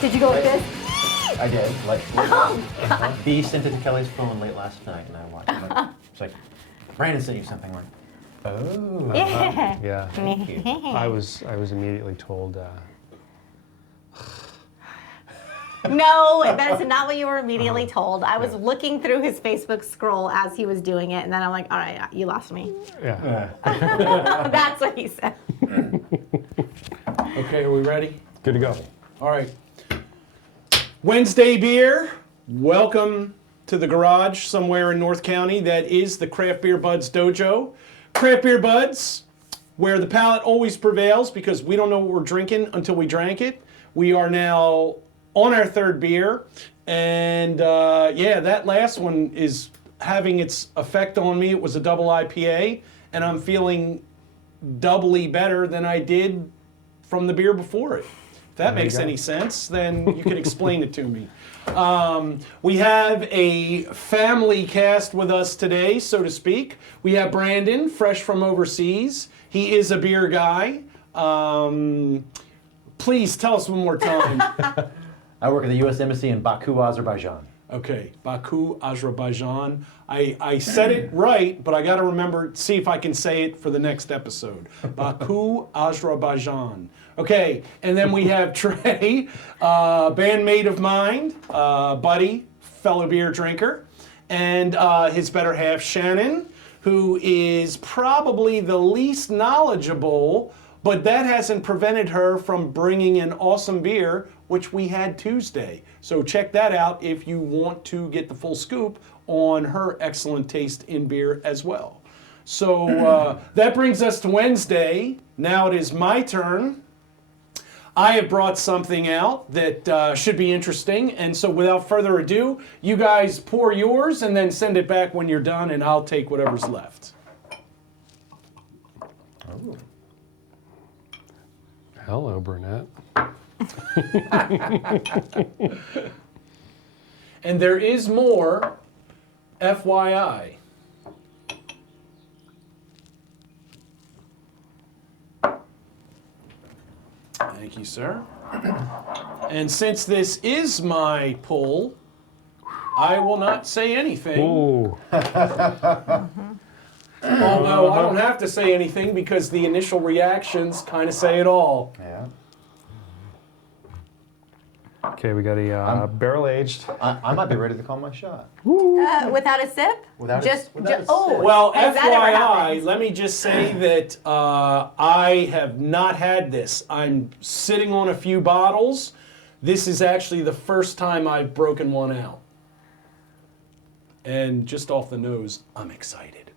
Did you go with this? I did. Bee sent it to Kelly's phone late last night, and I watched it. It's like, Brandon sent you something. Like, oh. Yeah. I was immediately told. No, that is not what you were immediately told. I was looking through his Facebook scroll as he was doing it, and then I'm like, all right, you lost me. Yeah. That's what he said. Okay, are we ready? Good to go. All right. Wednesday beer. Welcome to the garage somewhere in North County. That is the Craft Beer Budz Dojo. Craft Beer Budz, where the palate always prevails because we don't know what we're drinking until we drank it. We are now on our third beer. And that last one is having its effect on me. It was a double IPA. And I'm feeling doubly better than I did from the beer before it. If that makes any sense, then you can explain it to me. We have a family cast with us today, so to speak. We have Brandon, fresh from overseas. He is a beer guy. Please tell us one more time. I work at the U.S. Embassy in Baku, Azerbaijan. Okay, Baku, Azerbaijan. I said it right, but I got to remember, see if I can say it for the next episode. Baku, Azerbaijan. Okay, and then we have Trey, bandmate of mine, buddy, fellow beer drinker, and his better half, Shannon, who is probably the least knowledgeable, but that hasn't prevented her from bringing an awesome beer, which we had Tuesday. So check that out if you want to get the full scoop on her excellent taste in beer as well. So that brings us to Wednesday. Now it is my turn. I have brought something out that should be interesting, and so without further ado, you guys pour yours and then send it back when you're done, and I'll take whatever's left. Oh. Hello, Burnett. And there is more, FYI. Thank you, sir. And since this is my pull, I will not say anything. Ooh. Although I don't have to say anything because the initial reactions kind of say it all. Yeah. Okay, we got a barrel aged. I might be ready to call my shot. Without a sip? Without a sip. Well, has that ever FYI, happened? let me just say that I have not had this. I'm sitting on a few bottles. This is actually the first time I've broken one out. And just off the nose, I'm excited.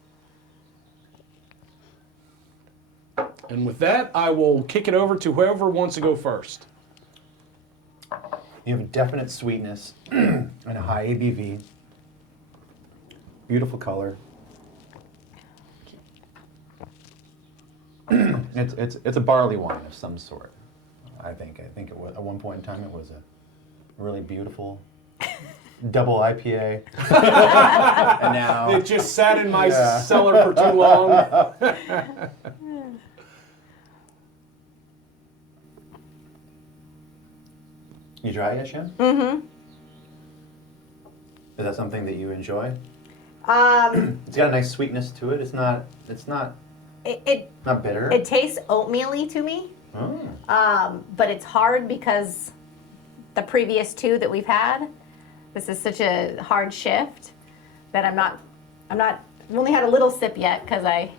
And with that, I will kick it over to whoever wants to go first. You have a definite sweetness and a high ABV. Beautiful color. It's a barley wine of some sort. I think it was at one point in time it was a really beautiful double IPA. And now It just sat in my cellar for too long. You try it, Shan? Mm-hmm. Is that something that you enjoy? It's got a nice sweetness to it. It's not not bitter. It tastes oatmeal-y to me. But it's hard because the previous two that we've had, this is such a hard shift that I've only had a little sip yet because I...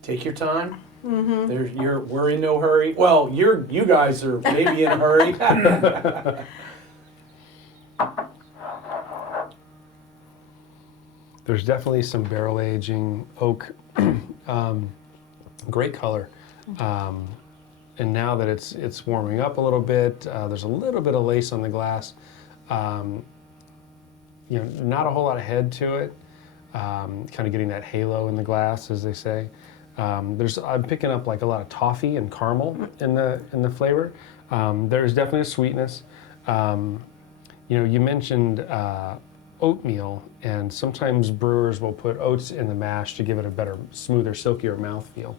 Take your time. Mm-hmm. We're in no hurry. Well, you guys are maybe in a hurry. There's definitely some barrel aging oak. Great color. And now that it's warming up a little bit, there's a little bit of lace on the glass. Not a whole lot of head to it. Kind of getting that halo in the glass, as they say. I'm picking up like a lot of toffee and caramel in the flavor. There's definitely a sweetness. You mentioned oatmeal, and sometimes brewers will put oats in the mash to give it a better, smoother, silkier mouthfeel.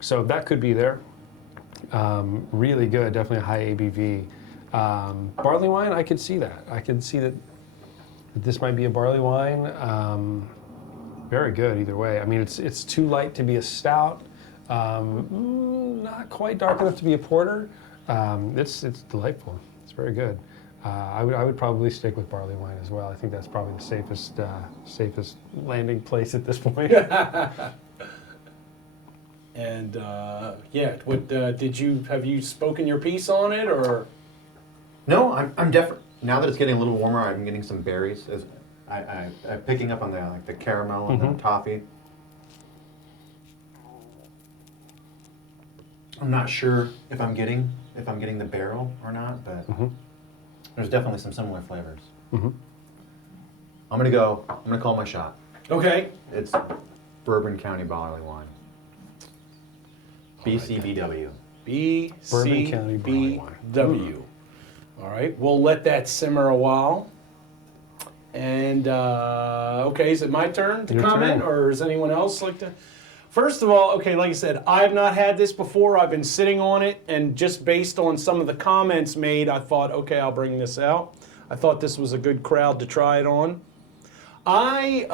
So that could be there. Really good, definitely a high ABV. Barley wine, I could see that. I could see that this might be a barley wine. Very good either way. I mean, it's too light to be a stout. Not quite dark enough to be a porter. It's delightful. It's very good. I would probably stick with barley wine as well. I think that's probably the safest landing place at this point. And yeah, what have you spoken your piece on it, or? No, I'm definitely, now that it's getting a little warmer, I'm getting some berries. I'm picking up on the caramel and the toffee. I'm not sure if I'm getting the barrel or not, but there's definitely some similar flavors. I'm gonna call my shot. Okay. It's Bourbon County barley wine. BCBW. Bourbon County barley wine. BCBW. All right, we'll let that simmer a while. And okay, is it my turn to comment, or does anyone else like to? First of all, okay, like I said, I've not had this before. I've been sitting on it, and just based on some of the comments made, I thought, okay, I'll bring this out. I thought this was a good crowd to try it on. I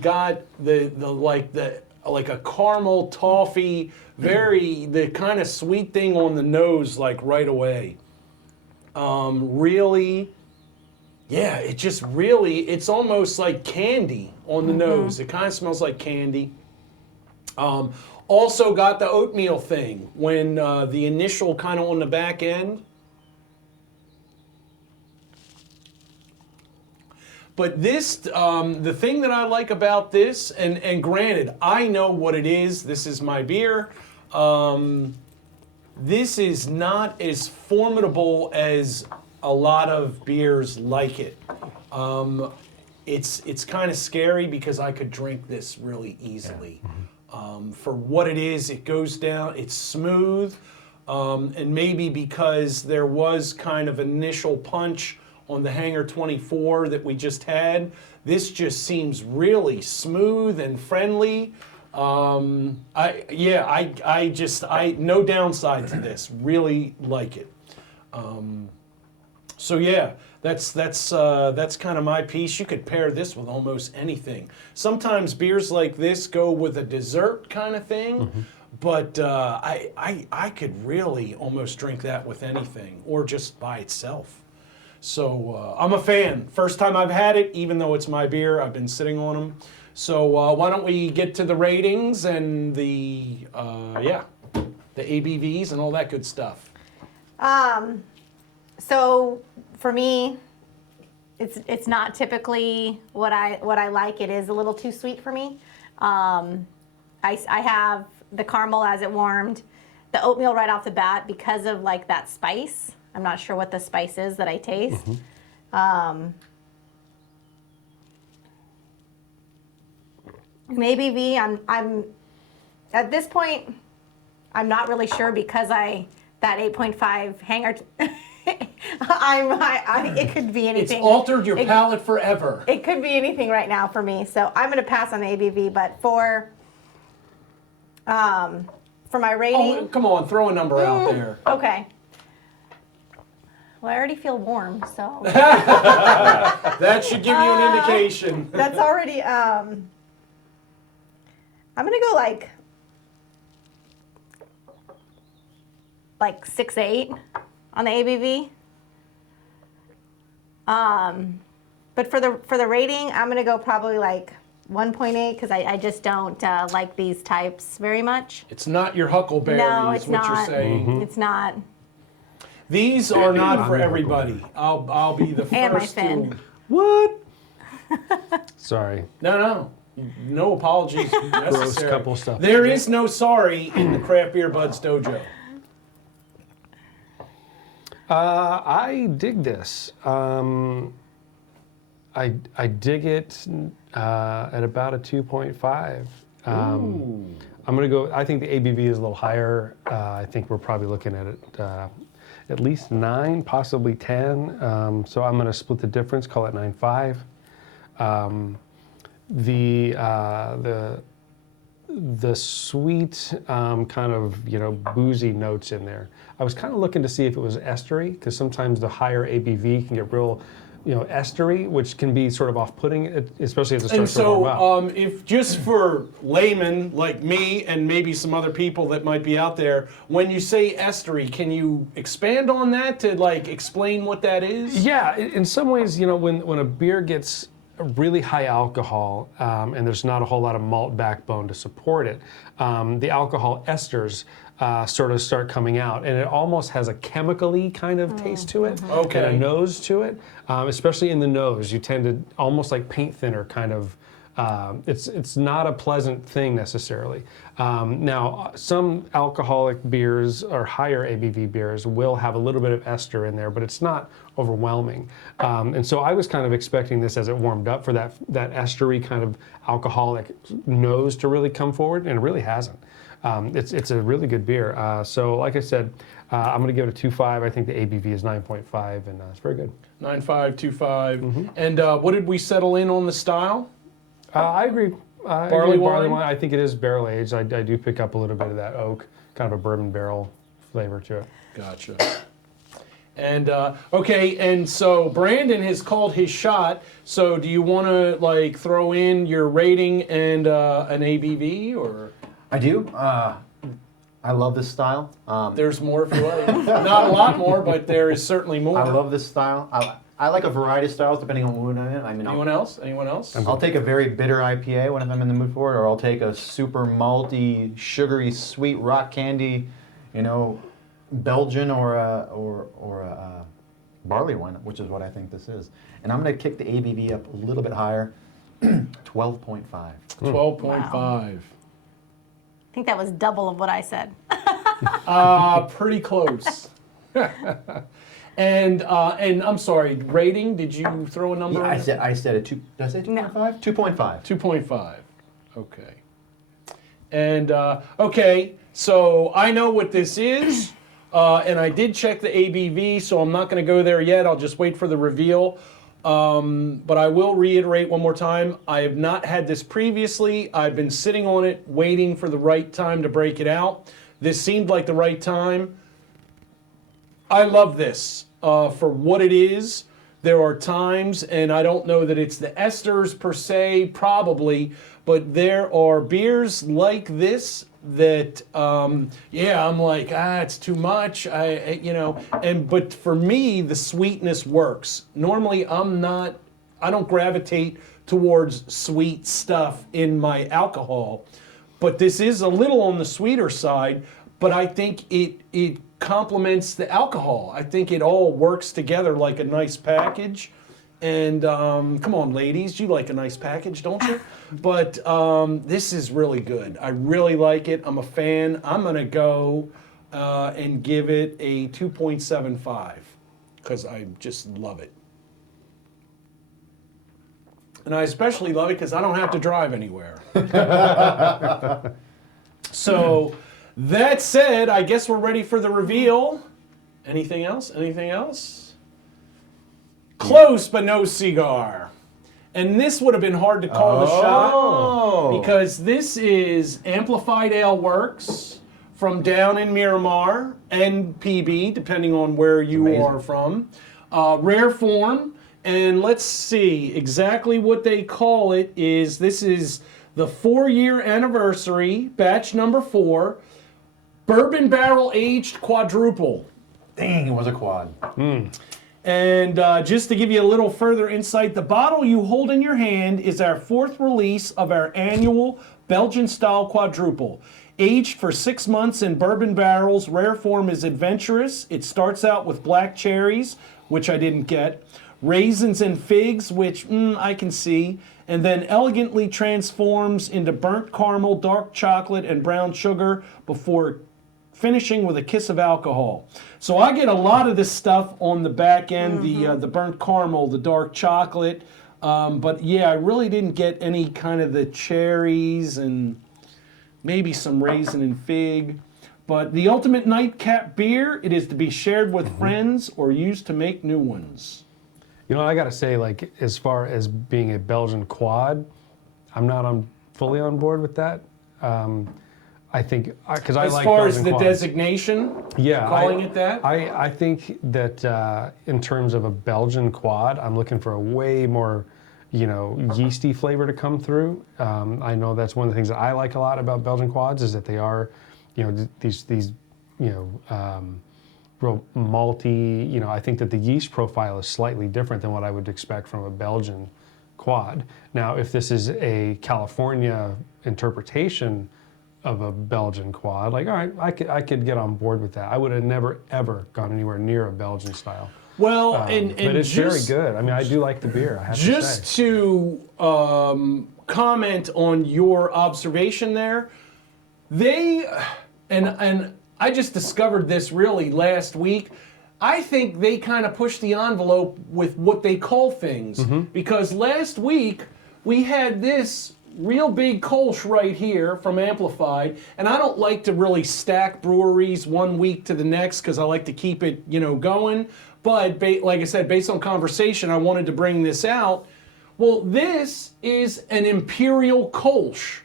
got like a caramel toffee, the kind of sweet thing on the nose, like right away. Really, yeah, it's almost like candy on the nose. It kind of smells like candy. Also got the oatmeal thing when the initial kind of on the back end. But this, the thing that I like about this, and granted, I know what it is. This is my beer. This is not as formidable as a lot of beers like it. It's kind of scary because I could drink this really easily. For what it is, it goes down, it's smooth, and maybe because there was kind of initial punch on the Hanger 24 that we just had, this just seems really smooth and friendly. No downside to this. Really like it. So yeah, that's kind of my piece. You could pair this with almost anything. Sometimes beers like this go with a dessert kind of thing, but I could really almost drink that with anything or just by itself. So I'm a fan. First time I've had it, even though it's my beer, I've been sitting on them. So why don't we get to the ratings and the ABVs and all that good stuff. So for me, it's not typically what I like. It is a little too sweet for me. I have the caramel as it warmed, the oatmeal right off the bat because of like that spice. I'm not sure what the spice is that I taste. Maybe I'm at this point I'm not really sure because that 8.5 hanger. It could be anything. It's altered your palate forever. It could be anything right now for me. So I'm going to pass on the ABV, but for my rating. Oh, come on, throw a number out there. Okay. Well, I already feel warm, so. That should give you an indication. That's already. I'm going to go like 6.8 on the ABV. But for the rating, I'm going to go probably like 1.8 because I just don't like these types very much. It's not your huckleberry, No, is it's what not. you're saying. It's not. These are not for everybody. I'll be the And my first fin. to. What? Sorry. No apologies necessary. Gross couple stuff. There is no sorry in the Craft Beer Budz Dojo. I dig this. I dig it at about a 2.5. I'm going to go, I think the ABV is a little higher. I think we're probably looking at it at least 9, possibly 10. So I'm going to split the difference, call it 9.5. The sweet kind of boozy notes in there. I was kind of looking to see if it was estery, because sometimes the higher ABV can get real estery, which can be sort of off-putting, especially as it starts to warm up. If just for laymen like me and maybe some other people that might be out there, when you say estery, can you expand on that to like explain what that is? Yeah, in some ways, when a beer gets really high alcohol and there's not a whole lot of malt backbone to support it, the alcohol esters sort of start coming out, and it almost has a chemically kind of taste to it, Okay. and a nose to it, especially in the nose. You tend to almost like paint thinner kind of. It's not a pleasant thing necessarily. Now, some alcoholic beers or higher ABV beers will have a little bit of ester in there, but it's not overwhelming. And so I was kind of expecting this as it warmed up for that estery kind of alcoholic nose to really come forward, and it really hasn't. It's a really good beer. So like I said, I'm going to give it a 2.5. I think the ABV is 9.5, and it's very good. 9.5, 2.5. And what did we settle in on the style? I agree. Barley wine? I think it is barrel aged. I do pick up a little bit of that oak, kind of a bourbon barrel flavor to it. Gotcha. And okay, and so Brandon has called his shot. So do you want to like throw in your rating and an ABV, or? I do. I love this style. There's more if you like. Not a lot more, but there is certainly more. I love this style. I like a variety of styles depending on what mood I'm in. Anyone else? Anyone else? I'll take a very bitter IPA when I'm in the mood for it, or I'll take a super malty, sugary, sweet rock candy, Belgian or a barley wine, which is what I think this is. And I'm going to kick the ABV up a little bit higher, 12.5. 12.5. I think that was double of what I said. Pretty close. And I'm sorry, rating, did you throw a number? Yeah, I said a 2. Did I say 2.5? 2.5. 2.5. Okay. And okay, so I know what this is, and I did check the ABV, so I'm not going to go there yet. I'll just wait for the reveal. But I will reiterate one more time. I have not had this previously. I've been sitting on it, waiting for the right time to break it out. This seemed like the right time. I love this for what it is. There are times, and I don't know that it's the esters per se, probably, but there are beers like this that, I'm like, it's too much, but for me, the sweetness works. Normally, I don't gravitate towards sweet stuff in my alcohol, but this is a little on the sweeter side, but I think it complements the alcohol. I think it all works together like a nice package. And come on, ladies, you like a nice package, don't you? But this is really good. I really like it. I'm a fan. I'm going to go and give it a 2.75 because I just love it. And I especially love it because I don't have to drive anywhere. So that said, I guess we're ready for the reveal. Anything else? Anything else? Close, but no cigar. And this would have been hard to call the shot because this is Amplified Ale Works from down in Miramar and PB, depending on where you are from. Rare form. And let's see exactly what they call it is this is the 4-year anniversary, batch number 4, bourbon barrel aged quadruple. Dang, it was a quad. And just to give you a little further insight, the bottle you hold in your hand is our 4th release of our annual Belgian-style quadruple. Aged for 6 months in bourbon barrels, rare form is adventurous. It starts out with black cherries, which I didn't get, raisins and figs, which I can see, and then elegantly transforms into burnt caramel, dark chocolate, and brown sugar before finishing with a kiss of alcohol. So I get a lot of this stuff on the back end, the burnt caramel, the dark chocolate, but yeah, I really didn't get any kind of the cherries and maybe some raisin and fig. But the ultimate nightcap beer, it is to be shared with friends or used to make new ones. You know, I got to say, like, as far as being a Belgian quad, I'm not fully on board with that. I think, because I As like far as Belgian the quads. designation, Yeah, calling it that? I think that in terms of a Belgian quad, I'm looking for a way more, yeasty flavor to come through. I know that's one of the things that I like a lot about Belgian quads is that they are, these real malty. I think that the yeast profile is slightly different than what I would expect from a Belgian quad. Now, if this is a California interpretation of a Belgian quad, like, all right, I could get on board with that. I would have never, ever gone anywhere near a Belgian style. Well, But it's very good. I mean, I do like the beer, I have to say. Just to comment on your observation there, and I just discovered this really last week. I think they kind of pushed the envelope with what they call things. Because last week we had this real big Kolsch right here from Amplified, and I don't like to really stack breweries one week to the next because I like to keep it, going. But like I said, based on conversation, I wanted to bring this out. Well, this is an Imperial Kolsch.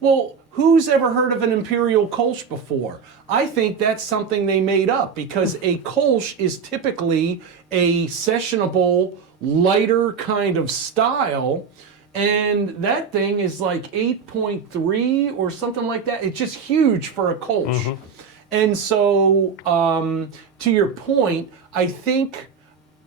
Well, who's ever heard of an Imperial Kolsch before? I think that's something they made up because a Kolsch is typically a sessionable, lighter kind of style. And that thing is like 8.3 or something like that. It's just huge for a Kolsch. And so, to your point, I think,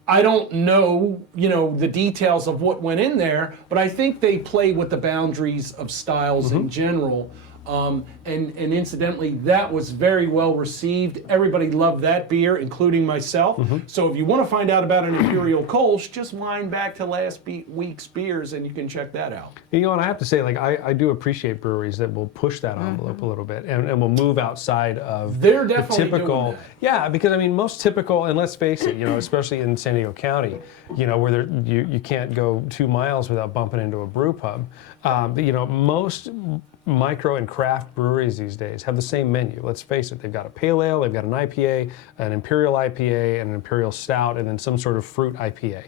I don't know, the details of what went in there, but I think they play with the boundaries of styles in general. And incidentally, that was very well received. Everybody loved that beer, including myself. So if you want to find out about an Imperial Kolsch, just wind back to last week's beers and you can check that out. And I have to say, like, I do appreciate breweries that will push that envelope a little bit and will move outside of They're definitely the typical. doing that. Yeah, because I mean, most typical, and let's face it, especially in San Diego County, where you can't go 2 miles without bumping into a brew pub. But most micro and craft breweries these days have the same menu. Let's face it, they've got a pale ale, they've got an IPA, an imperial IPA, and an imperial stout, and then some sort of fruit IPA.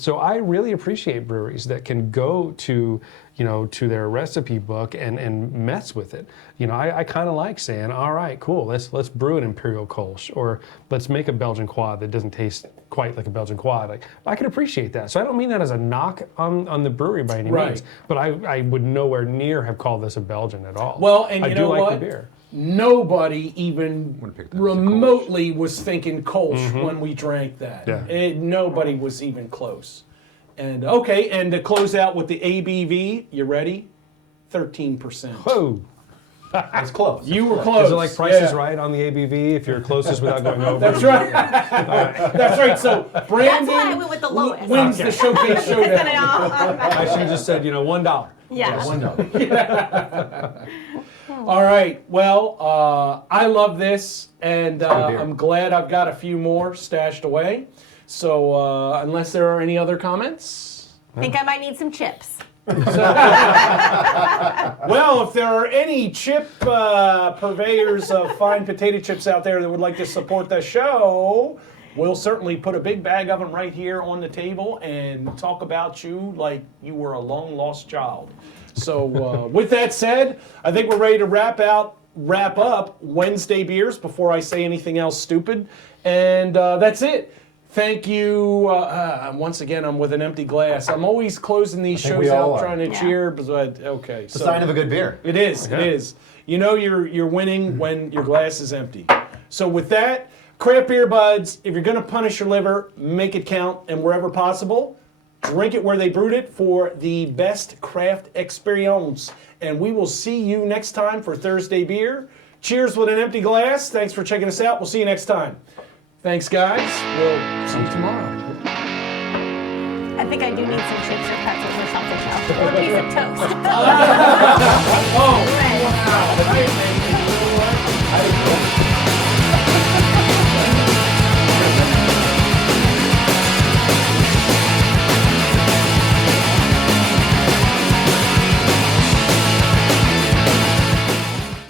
So I really appreciate breweries that can go to to their recipe book and mess with it. I kind of like saying, all right, cool, let's brew an Imperial Kolsch, or let's make a Belgian quad that doesn't taste quite like a Belgian quad. Like, I can appreciate that. So I don't mean that as a knock on the brewery by any means, but I would nowhere near have called this a Belgian at all. Well, and I you do know like what? the beer. Nobody even pick that as a remotely was thinking Kolsch when we drank that. Yeah. Nobody was even close. And okay, and to close out with the ABV, you ready? 13%. Whoa. It's close. You were close. Is it like Price is Right on the ABV if you're closest without going over? That's right. That's right. So Brandon That's why I went with the lowest. wins the Showcase Showdown. I should have just said, $1. Yeah. $1. All right. Well, I love this, and beer. I'm glad I've got a few more stashed away. So unless there are any other comments. I think I might need some chips. Well, if there are any chip purveyors of fine potato chips out there that would like to support the show, we'll certainly put a big bag of them right here on the table and talk about you like you were a long-lost child. So with that said, I think we're ready to wrap up Wednesday beers before I say anything else stupid. And that's it. Thank you. Once again, I'm with an empty glass. I'm always closing these think shows we all out are. trying to Yeah. cheer, but okay. It's a sign of a good beer. It is. It is. You're winning when your glass is empty. So with that, craft beer buds, if you're going to punish your liver, make it count, and wherever possible, drink it where they brewed it for the best craft experience. And we will see you next time for Thursday beer. Cheers with an empty glass. Thanks for checking us out. We'll see you next time. Thanks, guys. We'll see you tomorrow. I think I do need some chips or pretzels or something else. Or a piece of toast. Oh, wow.